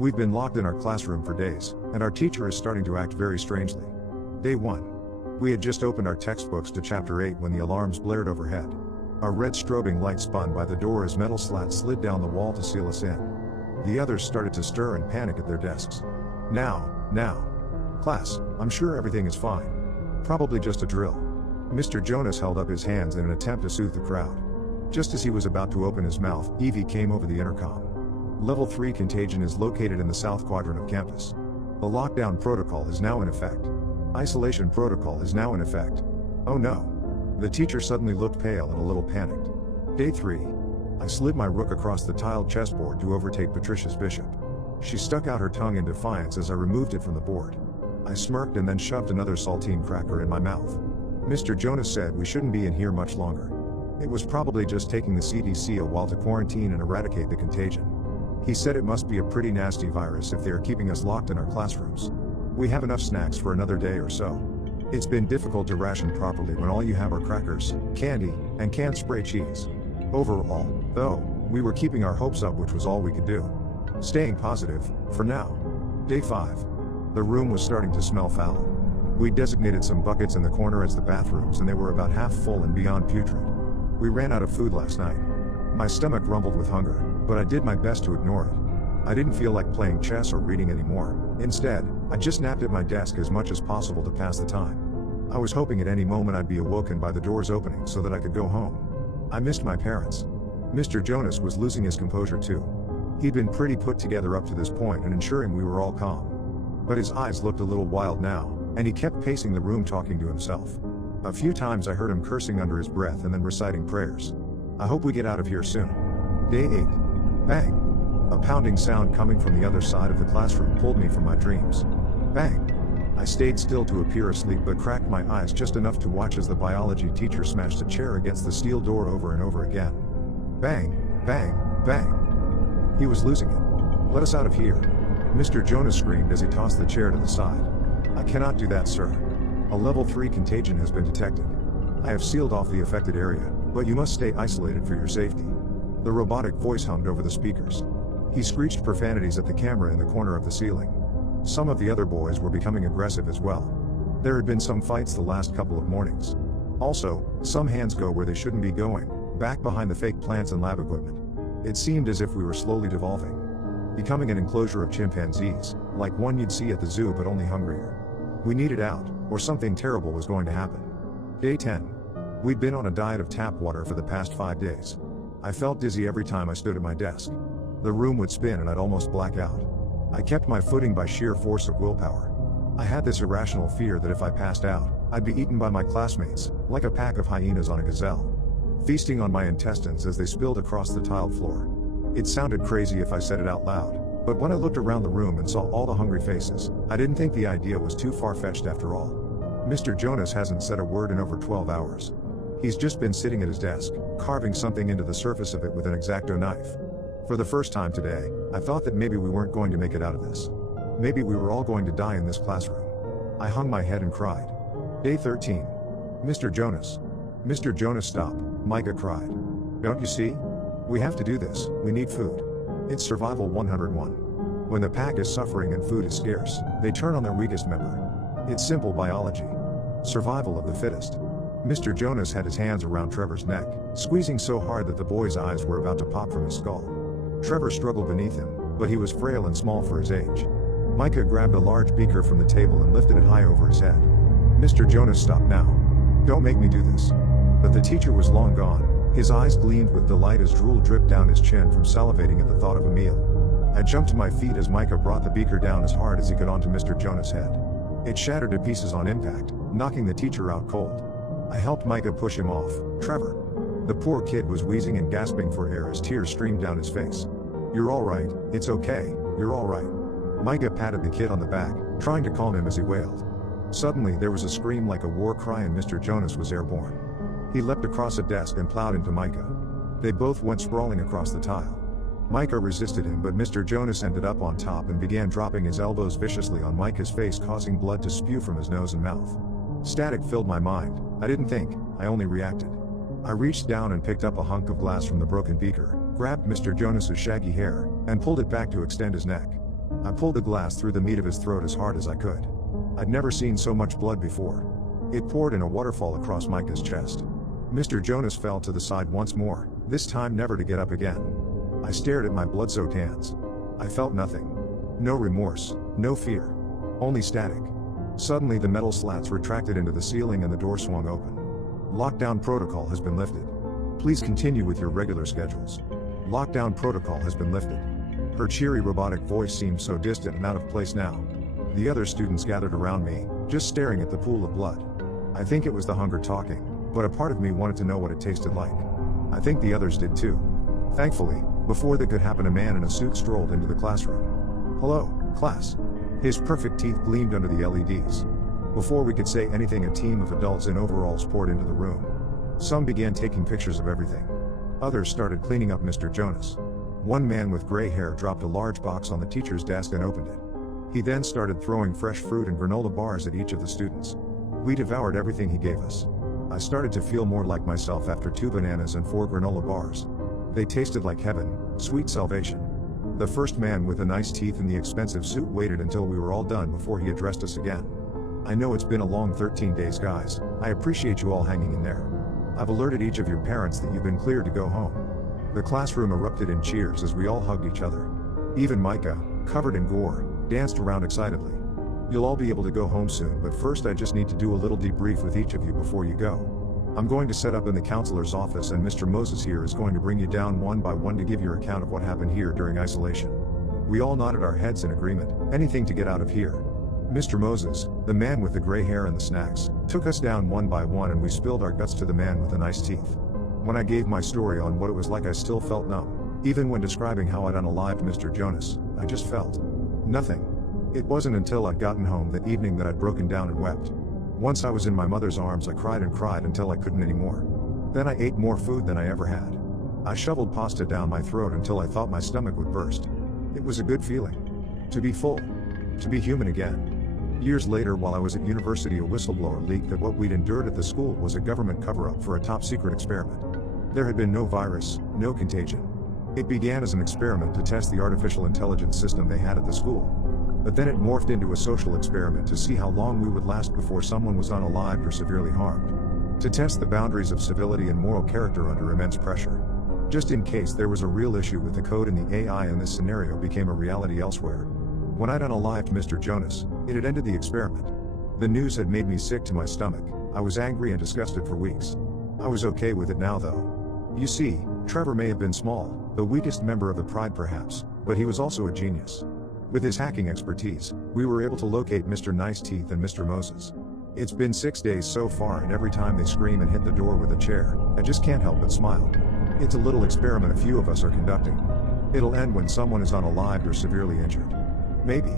We've been locked in our classroom for days, and our teacher is starting to act very strangely. Day 1. We had just opened our textbooks to chapter 8 when the alarms blared overhead. A red strobing light spun by the door as metal slats slid down the wall to seal us in. The others started to stir and panic at their desks. Now. Class, I'm sure everything is fine. Probably just a drill. Mr. Jonas held up his hands in an attempt to soothe the crowd. Just as he was about to open his mouth, Evie came over the intercom. Level 3 contagion is located in the south quadrant of campus. The lockdown protocol is now in effect. Isolation protocol is now in effect. Oh no. The teacher suddenly looked pale and a little panicked. Day 3. I slid my rook across the tiled chessboard to overtake Patricia's bishop. She stuck out her tongue in defiance as I removed it from the board. I smirked and then shoved another saltine cracker in my mouth. Mr. Jonas said we shouldn't be in here much longer. It was probably just taking the CDC a while to quarantine and eradicate the contagion. He said it must be a pretty nasty virus if they are keeping us locked in our classrooms. We have enough snacks for another day or so. It's been difficult to ration properly when all you have are crackers, candy, and canned spray cheese. Overall, though, we were keeping our hopes up, which was all we could do. Staying positive, for now. Day 5. The room was starting to smell foul. We designated some buckets in the corner as the bathrooms, and they were about half full and beyond putrid. We ran out of food last night. My stomach rumbled with hunger, but I did my best to ignore it. I didn't feel like playing chess or reading anymore. Instead, I just napped at my desk as much as possible to pass the time. I was hoping at any moment I'd be awoken by the doors opening so that I could go home. I missed my parents. Mr. Jonas was losing his composure too. He'd been pretty put together up to this point and ensuring we were all calm. But his eyes looked a little wild now, and he kept pacing the room talking to himself. A few times I heard him cursing under his breath and then reciting prayers. I hope we get out of here soon. Day 8. Bang. A pounding sound coming from the other side of the classroom pulled me from my dreams. Bang. I stayed still to appear asleep but cracked my eyes just enough to watch as the biology teacher smashed a chair against the steel door over and over again. Bang, bang, bang. He was losing it. Let us out of here. Mr. Jonas screamed as he tossed the chair to the side. I cannot do that, sir. A level 3 contagion has been detected. I have sealed off the affected area, but you must stay isolated for your safety. The robotic voice hummed over the speakers. He screeched profanities at the camera in the corner of the ceiling. Some of the other boys were becoming aggressive as well. There had been some fights the last couple of mornings. Also, some hands go where they shouldn't be going, back behind the fake plants and lab equipment. It seemed as if we were slowly devolving. Becoming an enclosure of chimpanzees, like one you'd see at the zoo but only hungrier. We needed out, or something terrible was going to happen. Day 10. We'd been on a diet of tap water for the past 5 days. I felt dizzy every time I stood at my desk. The room would spin and I'd almost black out. I kept my footing by sheer force of willpower. I had this irrational fear that if I passed out, I'd be eaten by my classmates, like a pack of hyenas on a gazelle, feasting on my intestines as they spilled across the tiled floor. It sounded crazy if I said it out loud, but when I looked around the room and saw all the hungry faces, I didn't think the idea was too far-fetched after all. Mr. Jonas hasn't said a word in over 12 hours. He's just been sitting at his desk, carving something into the surface of it with an X-Acto knife. For the first time today, I thought that maybe we weren't going to make it out of this. Maybe we were all going to die in this classroom. I hung my head and cried. Day 13. Mr. Jonas. Mr. Jonas, stop, Micah cried. Don't you see? We have to do this, we need food. It's survival 101. When the pack is suffering and food is scarce, they turn on their weakest member. It's simple biology. Survival of the fittest. Mr. Jonas had his hands around Trevor's neck, squeezing so hard that the boy's eyes were about to pop from his skull. Trevor struggled beneath him, but he was frail and small for his age. Micah grabbed a large beaker from the table and lifted it high over his head. Mr. Jonas, stop now. Don't make me do this. But the teacher was long gone. His eyes gleamed with delight as drool dripped down his chin from salivating at the thought of a meal. I jumped to my feet as Micah brought the beaker down as hard as he could onto Mr. Jonas' head. It shattered to pieces on impact, knocking the teacher out cold. I helped Micah push him off. Trevor. The poor kid was wheezing and gasping for air as tears streamed down his face. You're all right, it's okay, you're all right. Micah patted the kid on the back, trying to calm him as he wailed. Suddenly there was a scream like a war cry and Mr. Jonas was airborne. He leapt across a desk and plowed into Micah. They both went sprawling across the tile. Micah resisted him, but Mr. Jonas ended up on top and began dropping his elbows viciously on Micah's face, causing blood to spew from his nose and mouth. Static filled my mind. I didn't think, I only reacted. I reached down and picked up a hunk of glass from the broken beaker, grabbed Mr. Jonas's shaggy hair, and pulled it back to extend his neck. I pulled the glass through the meat of his throat as hard as I could. I'd never seen so much blood before. It poured in a waterfall across Micah's chest. Mr. Jonas fell to the side once more, this time never to get up again. I stared at my blood-soaked hands. I felt nothing. No remorse, no fear. Only static. Suddenly the metal slats retracted into the ceiling and the door swung open. Lockdown protocol has been lifted. Please continue with your regular schedules. Lockdown protocol has been lifted. Her cheery robotic voice seemed so distant and out of place now. The other students gathered around me, just staring at the pool of blood. I think it was the hunger talking, but a part of me wanted to know what it tasted like. I think the others did too. Thankfully, before that could happen, a man in a suit strolled into the classroom. "Hello, class." His perfect teeth gleamed under the LEDs. Before we could say anything, a team of adults in overalls poured into the room. Some began taking pictures of everything. Others started cleaning up Mr. Jonas. One man with gray hair dropped a large box on the teacher's desk and opened it. He then started throwing fresh fruit and granola bars at each of the students. We devoured everything he gave us. I started to feel more like myself after 2 bananas and 4 granola bars. They tasted like heaven, sweet salvation. The first man with the nice teeth in the expensive suit waited until we were all done before he addressed us again. "I know it's been a long 13 days, guys. I appreciate you all hanging in there. I've alerted each of your parents that you've been cleared to go home." The classroom erupted in cheers as we all hugged each other. Even Micah, covered in gore, danced around excitedly. "You'll all be able to go home soon, but first I just need to do a little debrief with each of you before you go. I'm going to set up in the counselor's office, and Mr. Moses here is going to bring you down one by one to give your account of what happened here during isolation." We all nodded our heads in agreement, anything to get out of here. Mr. Moses, the man with the gray hair and the snacks, took us down one by one, and we spilled our guts to the man with the nice teeth. When I gave my story on what it was like, I still felt numb. Even when describing how I'd unalived Mr. Jonas, I just felt nothing. It wasn't until I'd gotten home that evening that I'd broken down and wept. Once I was in my mother's arms, I cried and cried until I couldn't anymore. Then I ate more food than I ever had. I shoveled pasta down my throat until I thought my stomach would burst. It was a good feeling. To be full. To be human again. Years later, while I was at university, a whistleblower leaked that what we'd endured at the school was a government cover-up for a top-secret experiment. There had been no virus, no contagion. It began as an experiment to test the artificial intelligence system they had at the school. But then it morphed into a social experiment to see how long we would last before someone was unalived or severely harmed. To test the boundaries of civility and moral character under immense pressure. Just in case there was a real issue with the code in the AI and this scenario became a reality elsewhere. When I'd unalived Mr. Jonas, it had ended the experiment. The news had made me sick to my stomach. I was angry and disgusted for weeks. I was okay with it now though. You see, Trevor may have been small, the weakest member of the Pride perhaps, but he was also a genius. With his hacking expertise, we were able to locate Mr. Nice Teeth and Mr. Moses. It's been 6 days so far, and every time they scream and hit the door with a chair, I just can't help but smile. It's a little experiment a few of us are conducting. It'll end when someone is unalived or severely injured. Maybe.